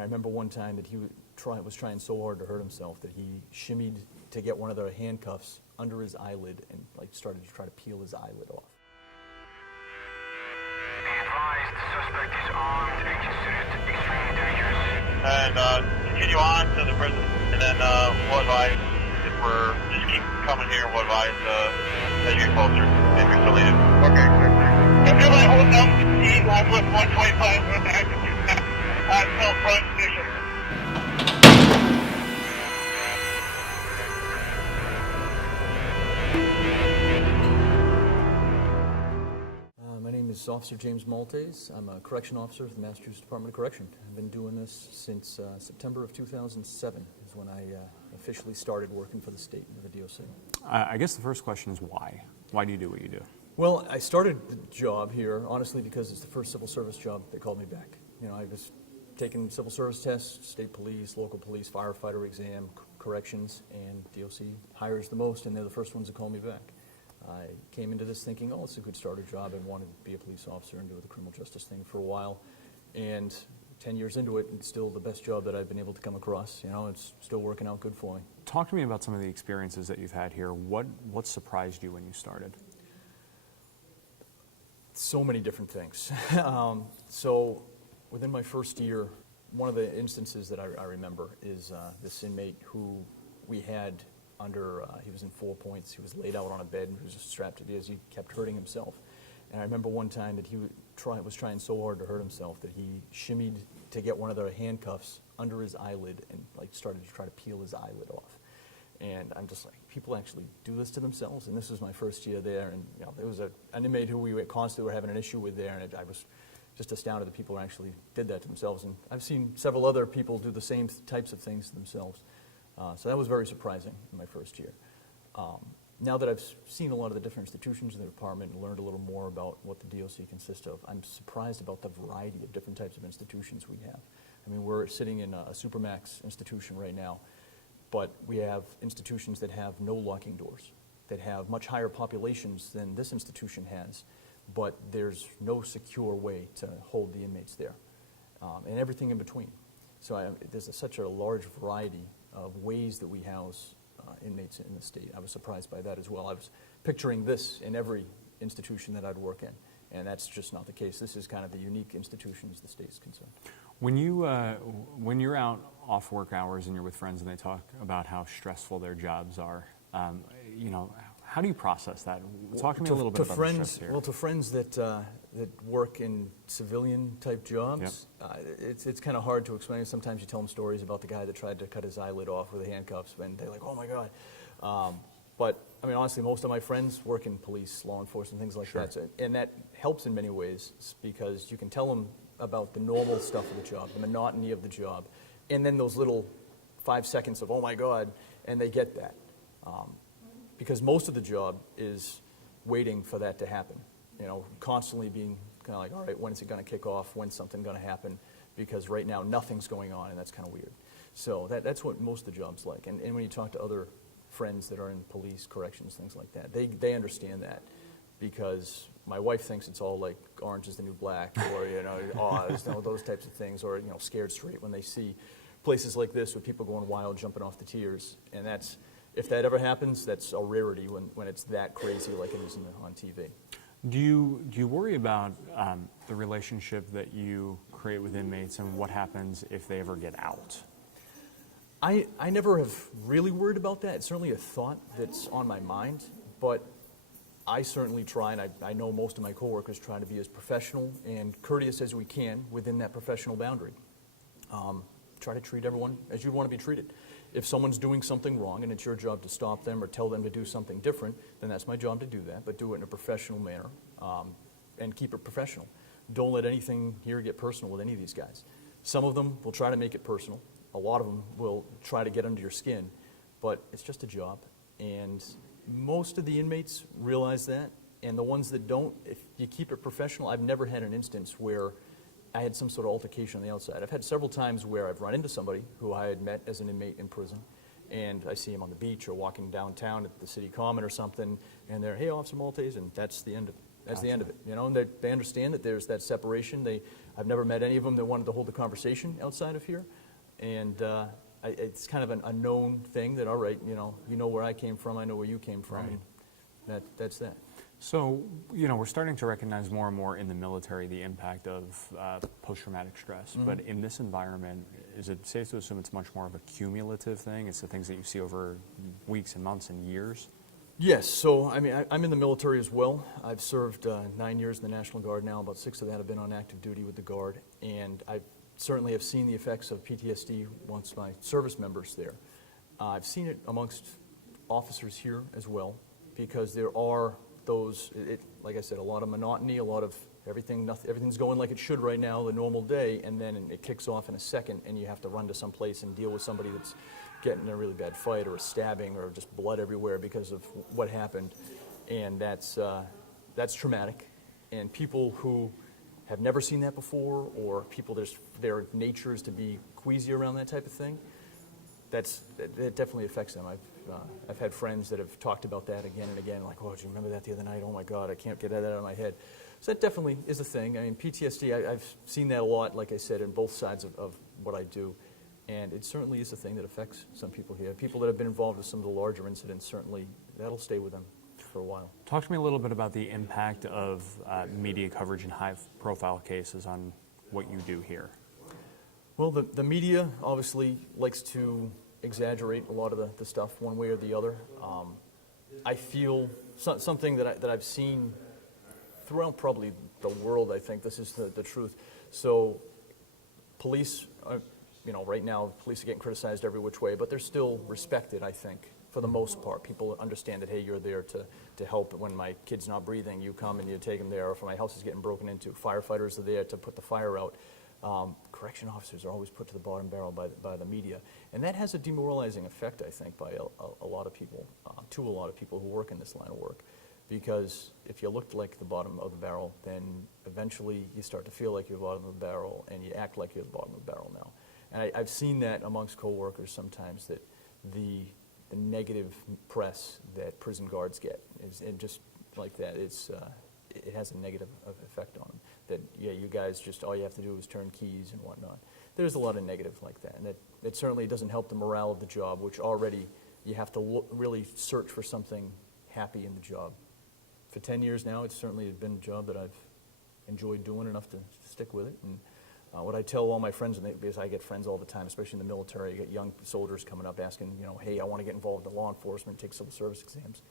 And I remember one time that he was trying so hard to hurt himself that he shimmied to get one of the handcuffs under his eyelid and like started to try to peel his eyelid off. Be advised, the suspect is armed and considered extremely dangerous. And continue on to the prison, and then we'll advise if we're just keep coming here. We'll advise as you get closer if you're still needed. Okay, clear. Everybody hold down the key, Northwest 125 with the active still front station. My name is Officer James Maltais. I'm a correction officer with the Massachusetts Department of Correction. I've been doing this since September of 2007 is when I officially started working for the state of the DOC. I guess the first question is why? Why do you do what you do? Well, I started the job here, honestly, because it's the first civil service job that called me back. You know, I was taking civil service tests, state police, local police, firefighter exam, corrections, and DOC hires the most, and they're the first ones to call me back. I came into this thinking, oh, it's a good starter job, and wanted to be a police officer and do the criminal justice thing for a while. And 10 years into it, it's still the best job that I've been able to come across. You know, it's still working out good for me. Talk to me about some of the experiences that you've had here. What surprised you when you started? So many different things. So within my first year, one of the instances that I remember is this inmate who we had under, he was in 4 points, he was laid out on a bed and he was just strapped to as he kept hurting himself. And I remember one time that he was trying so hard to hurt himself that he shimmied to get one of the handcuffs under his eyelid and like started to try to peel his eyelid off. And I'm just like, people actually do this to themselves? And this was my first year there, and you know, there was an inmate who we constantly were having an issue with there, and I was just astounded that people actually did that to themselves. And I've seen several other people do the same types of things to themselves. So that was very surprising in my first year. Now that I've seen a lot of the different institutions in the department and learned a little more about what the DOC consists of, I'm surprised about the variety of different types of institutions we have. I mean, we're sitting in a Supermax institution right now, but we have institutions that have no locking doors, that have much higher populations than this institution has, but there's no secure way to hold the inmates there, and everything in between. So there's such a large variety of ways that we house inmates in the state. I was surprised by that as well. I was picturing this in every institution that I'd work in, and that's just not the case. This is kind of the unique institution as the state's concerned. When you're out off work hours and you're with friends and they talk about how stressful their jobs are, you know, how do you process that? Talk to me a little bit about the stress here. Well, to friends that work in civilian type jobs, yep. It's kind of hard to explain. Sometimes you tell them stories about the guy that tried to cut his eyelid off with the handcuffs, and they're like, oh my God. But I mean, honestly, most of my friends work in police, law enforcement, things like Sure. that. So, and that helps in many ways because you can tell them about the normal stuff of the job, the monotony of the job, and then those little 5 seconds of, oh my God, and they get that. Because most of the job is waiting for that to happen. You know, constantly being kind of like, all right, when is it going to kick off? When's something going to happen? Because right now nothing's going on, and that's kind of weird. So that's what most of the job's like. And when you talk to other friends that are in police, corrections, things like that, they understand that. Because my wife thinks it's all like Orange is the New Black, or you know, Oz, you know, those types of things, or you know, Scared Straight when they see places like this with people going wild, jumping off the tiers, and that's, if that ever happens, that's a rarity when it's that crazy like it is on TV. Do you worry about the relationship that you create with inmates and what happens if they ever get out? I never have really worried about that. It's certainly a thought that's on my mind, but I certainly try, and I know most of my coworkers try to be as professional and courteous as we can within that professional boundary. Try to treat everyone as you'd want to be treated. If someone's doing something wrong and it's your job to stop them or tell them to do something different, then that's my job to do that, but do it in a professional manner and keep it professional. Don't let anything here get personal with any of these guys. Some of them will try to make it personal. A lot of them will try to get under your skin, but it's just a job. And most of the inmates realize that, and the ones that don't, if you keep it professional, I've never had an instance where I had some sort of altercation on the outside. I've had several times where I've run into somebody who I had met as an inmate in prison, and I see him on the beach or walking downtown at the city common or something, and they're, hey, Officer Maltais, and that's the end of it. That's the end of it, you know, and they understand that there's that separation. I've never met any of them that wanted to hold the conversation outside of here, and it's kind of a known thing that, all right, you know where I came from, I know where you came from, Right. and that's that. So, you know, we're starting to recognize more and more in the military the impact of post-traumatic stress. Mm-hmm. But in this environment, is it safe to assume it's much more of a cumulative thing? It's the things that you see over weeks and months and years? Yes, so I mean, I'm in the military as well. I've served 9 years in the National Guard now. About 6 of that have been on active duty with the Guard, and I certainly have seen the effects of PTSD amongst my service members there. I've seen it amongst officers here as well, because there are those, like I said, a lot of monotony, a lot of everything's going like it should right now, the normal day, and then it kicks off in a second, and you have to run to some place and deal with somebody that's getting in a really bad fight or a stabbing or just blood everywhere because of what happened, and that's traumatic. And people who have never seen that before, or people their nature is to be queasy around that type of thing, it definitely affects them. I've had friends that have talked about that again and again, like, oh, do you remember that the other night? Oh my God, I can't get that out of my head. So that definitely is a thing. I mean, PTSD, I've seen that a lot, like I said, in both sides of what I do. And it certainly is a thing that affects some people here. People that have been involved with some of the larger incidents, certainly that'll stay with them for a while. Talk to me a little bit about the impact of media coverage in high-profile cases on what you do here. Well, the media obviously likes to exaggerate a lot of the stuff one way or the other. I feel something that I've seen throughout probably the world, I think this is the truth. So police, right now police are getting criticized every which way, but they're still respected, I think, for the most part. People understand that, hey, you're there to help. When my kid's not breathing, you come and you take them there. Or if my house is getting broken into, firefighters are there to put the fire out. Correction officers are always put to the bottom barrel by the media. And that has a demoralizing effect, I think, by a lot of people, to a lot of people who work in this line of work. Because if you looked like the bottom of the barrel, then eventually you start to feel like you're the bottom of the barrel, and you act like you're the bottom of the barrel now. And I've seen that amongst coworkers sometimes, that the negative press that prison guards get is, and just like that, it has a negative effect on them. That, yeah, you guys just, all you have to do is turn keys and whatnot. There's a lot of negative like that, and it certainly doesn't help the morale of the job, which already you have to really search for something happy in the job. For 10 years now, it's certainly been a job that I've enjoyed doing enough to stick with it. And what I tell all my friends, because I get friends all the time, especially in the military, I get young soldiers coming up asking, hey, I want to get involved in law enforcement, take civil service exams.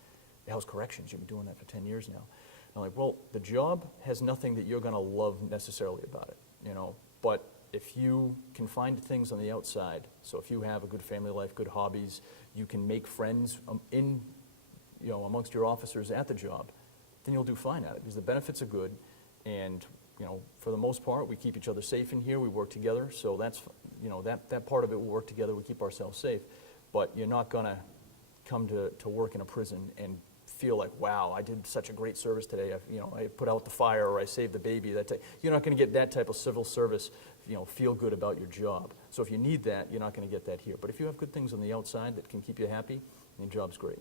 How's corrections? You've been doing that for 10 years now. And I'm like, well, the job has nothing that you're going to love necessarily about it, but if you can find things on the outside, so if you have a good family life, good hobbies, you can make friends amongst your officers at the job, then you'll do fine at it, because the benefits are good, and for the most part, we keep each other safe in here. We work together, so that's that part of it. We work together. We keep ourselves safe, but you're not gonna come to work in a prison and feel like, wow, I did such a great service today. I put out the fire, or I saved the baby. You're not going to get that type of civil service, feel good about your job. So if you need that, you're not going to get that here. But if you have good things on the outside that can keep you happy, your job's great.